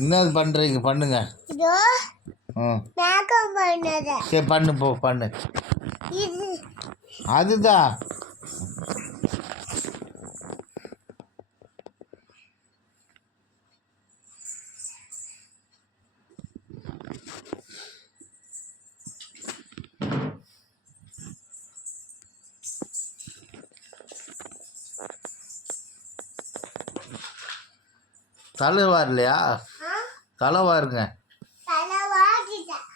என்னது பண்ணுறீங்க பண்ணுங்க. சரி பண்ணு போ பண்ணு. அதுதான் தலை வாரலையா? தலை வாருங்க.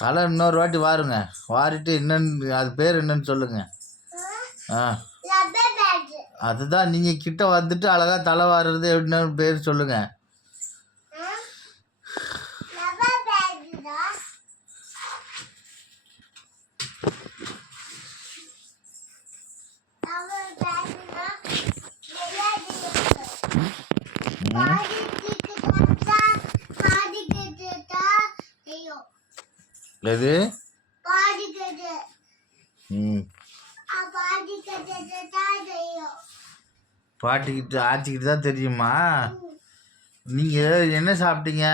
தலை இன்னொரு வாட்டி வாருங்க. வாரிட்டு என்னன்னு அது பேர் என்னன்னு சொல்லுங்க. அதுதான் நீங்கள் கிட்ட வந்துட்டு அழகாக தலை வாருறது என்னன்னு பேர் சொல்லுங்க. எது? பாட்டிக்கிட்டு ஆச்சிக்கிட்டு தான் தெரியுமா? நீங்கள் என்ன சாப்பிட்டீங்க?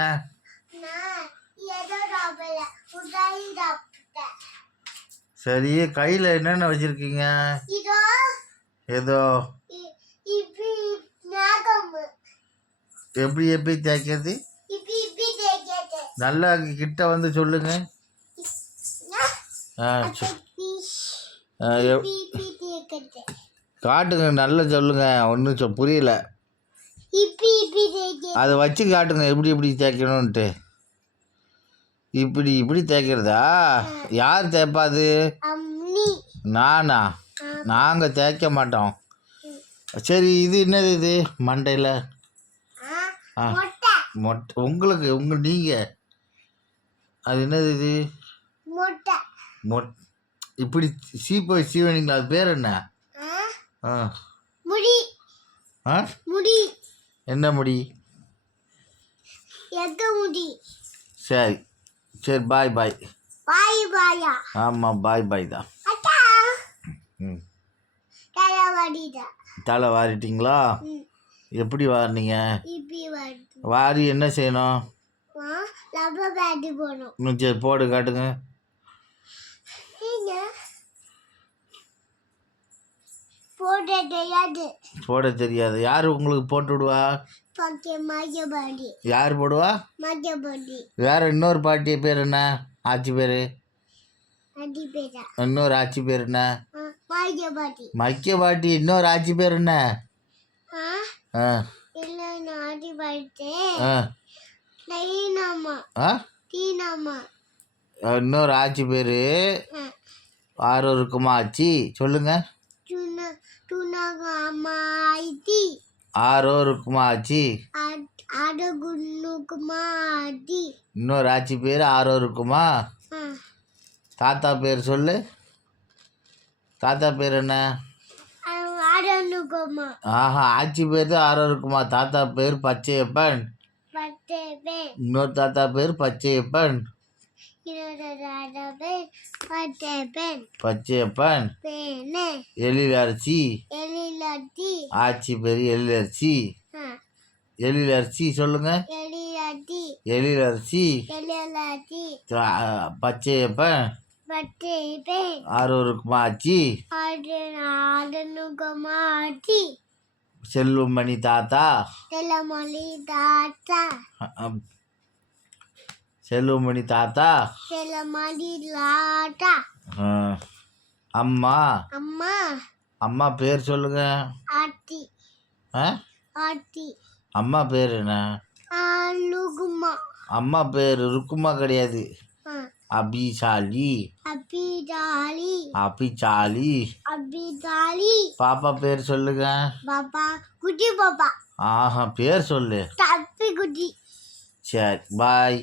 சரி, கையில் என்னென்ன வச்சுருக்கீங்க? ஏதோ எப்படி எப்படி தேய்க்கிறது? நல்லா கிட்ட வந்து சொல்லுங்க. காட்டுங்க, நல்லா சொல்லுங்க. ஒன்றும் புரியல. அதை வச்சு காட்டுங்க எப்படி எப்படி தேய்க்கணும்ன்ட்டு. இப்படி இப்படி தேய்க்கிறதா? யார் தேய்ப்பாது? நானா? நாங்கள் தேய்க்க மாட்டோம். சரி, இது என்னது? இது மண்டையில் மொட்டை. உங்களுக்கு நீங்கள் அது என்னது? இது இப்படி சீப்பை சீவனிங்களா? அது பேர் என்ன? முடி. என்ன முடி? சரி சரி, பாய் பாய். ஆமாம், பாய் பாய் தான். தலை வாரிட்டீங்களா? எப்படி வாரினீங்க? வாரி என்ன செய்யணும்? சரி போடு, காட்டுங்க. போட தெரியாது. யார் உங்களுக்கு போட்டு விடுவா? யார் போடுவா? வேற இன்னொரு பாட்டி பேர் என்ன? ஆச்சி பேர் இன்னொரு ஆச்சி பேர் என்ன? மக்கிய பாட்டி. இன்னொரு ஆச்சி பேர் என்ன? இன்னொரு ஆச்சி பேரு ஆரோ இருக்குமா? ஆச்சி சொல்லுங்க. ஆரோ இருக்குமா? ஆச்சி. இன்னொரு ஆச்சி பேர் ஆரோ இருக்குமா? தாத்தா பேர் சொல்லு. தாத்தா பேர் என்ன? ஆஹா, ஆச்சி பேர் தான் ஆரோ இருக்குமா. தாத்தா பேர் பச்சையப்பன். இன்னொரு தாத்தா பேர் பச்சையப்பன். பச்சையப்பன். எழிலரசி. ஆச்சி பேர் எழிலரசி. எழிலரசி சொல்லுங்க. எழிலரசி. பச்சையப்பன். ஆரோ இருக்குமா? ஆச்சி. செல்வமணி தாத்தா. செல்வமணி தாத்தா. அம்மா. அம்மா பேர் சொல்லுங்க. அம்மா பேர் என்ன? அம்மா பேர் ருக்குமா கிடையாது. அபிசாலி. அபிசாலி. பாப்பா பேர் சொல்லுங்க. குட்டி பாப்பா. ஆஹா, பேர் சொல்லு. சரி, பாய்.